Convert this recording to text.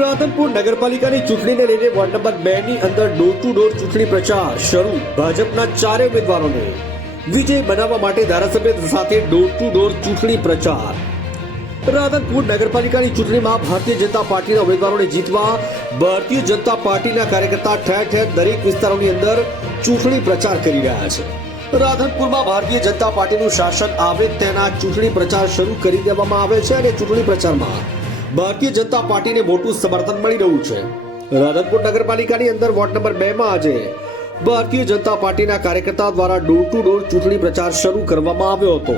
રાધનપુર નગરપાલિકાની ચૂંટણીને લઈને વોર્ડ નંબર 2 ની અંદર ડોર ટુ ડોર ચૂંટણી પ્રચાર શરૂ। ભાજપના ચારે ઉમેદવારોને વિજય બનાવવા માટે ધારાસભ્ય સાથે ડોર ટુ ડોર ચૂંટણી પ્રચાર। રાધનપુર નગરપાલિકાની ચૂંટણીમાં ભારતીય જનતા પાર્ટીના ઉમેદવારોને જીતવા ભારતીય જનતા પાર્ટીના કાર્યકર્તા ઠેર ઠેર દરેક વિસ્તારોની અંદર ચૂંટણી પ્રચાર કરી રહ્યા છે। રાધનપુરમાં ભારતીય જનતા પાર્ટીનું શાસન આવે તેના ચૂંટણી પ્રચાર શરૂ કરી દેવામાં આવે છે અને ચૂંટણી પ્રચારમાં ભારતીય જનતા પાર્ટીને મોટું સમર્થન મળી રહ્યું છે। રાધનપુર નગરપાલિકાની અંદર વોર્ડ નંબર 2 માં આજે ભારતીય જનતા પાર્ટીના કાર્યકર્તા દ્વારા ડોર ટુ ડોર ચૂંટણી પ્રચાર શરૂ કરવામાં આવ્યો હતો।